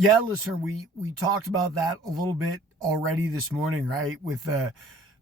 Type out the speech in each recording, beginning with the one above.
Yeah, listener, we talked about that a little bit already this morning, right? With the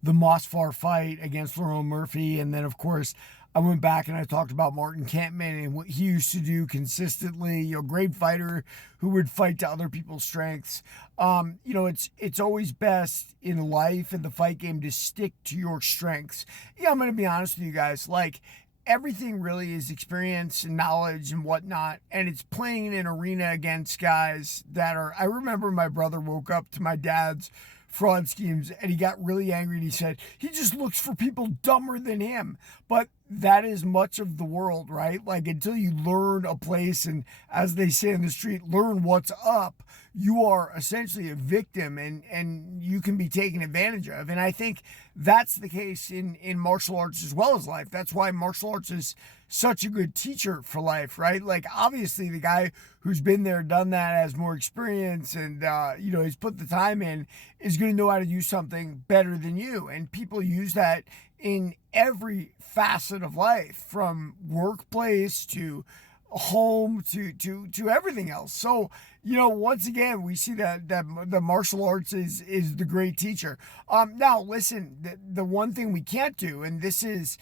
Mossfar fight against Lerone Murphy, and then of course I went back and I talked about Martin Kampman and what he used to do consistently. Great fighter who would fight to other people's strengths. It's always best in life and the fight game to stick to your strengths. Yeah, I'm gonna be honest with you guys, like everything really is experience and knowledge and whatnot. And it's playing in an arena against guys that are. I remember my brother woke up to my dad's fraud schemes and he got really angry and he said, he just looks for people dumber than him. But that is much of the world, right? Like until you learn a place and, as they say in the street, learn what's up, you are essentially a victim and you can be taken advantage of. And I think that's the case in martial arts as well as life. That's why martial arts is such a good teacher for life, right? Like obviously the guy who's been there, done that, has more experience and, has put the time in, is going to know how to do something better than you. And people use that in every facet of life, from workplace to home to everything else. So, once again, we see that the martial arts is the great teacher. Now listen, the one thing we can't do, and this is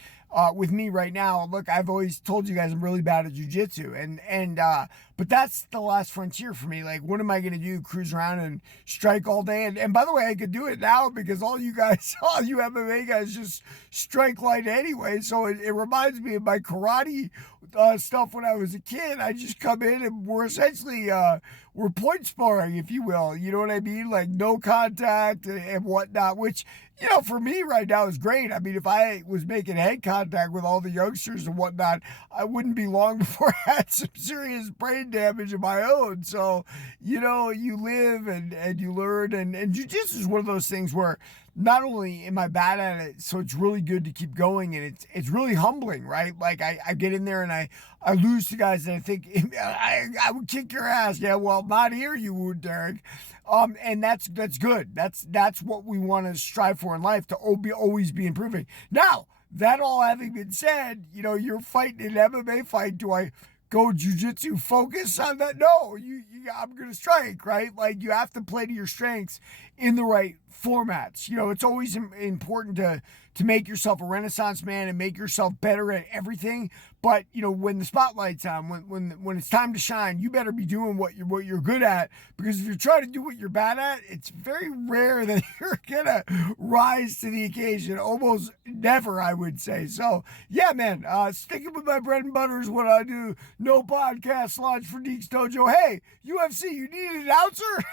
with me right now. Look, I've always told you guys I'm really bad at jiu-jitsu, but that's the last frontier for me. Like, what am I going to do? Cruise around and strike all day? And by the way, I could do it now because all you MMA guys just strike light anyway. So it reminds me of my karate stuff when I was a kid. I just come in and we're essentially we're point sparring, if you will. You know what I mean? Like no contact and whatnot, which for me right now is great. I mean, if I was making head contact with all the youngsters and whatnot, I wouldn't be long before I had some serious brain damage of my own. So, you live and you learn. And jiu-jitsu is one of those things where not only am I bad at it, so it's really good to keep going, and it's really humbling, right? Like I get in there and I lose to guys and I think I would kick your ass. Yeah, well, not here, you would, Derek. And that's good. That's what we want to strive for in life, to always be improving. Now, that all having been said, you're fighting an MMA fight. Do I go jiu-jitsu focus on that? No, I'm going to strike, right? Like you have to play to your strengths in the right formats. It's always important to make yourself a renaissance man and make yourself better at everything. But, when the spotlight's on, when it's time to shine, you better be doing what you're good at, because if you're trying to do what you're bad at, it's very rare that you're going to rise to the occasion. Almost never, I would say. So, yeah, man, sticking with my bread and butter is what I do. No podcast launch for Deeks Dojo. Hey, UFC, you need an announcer?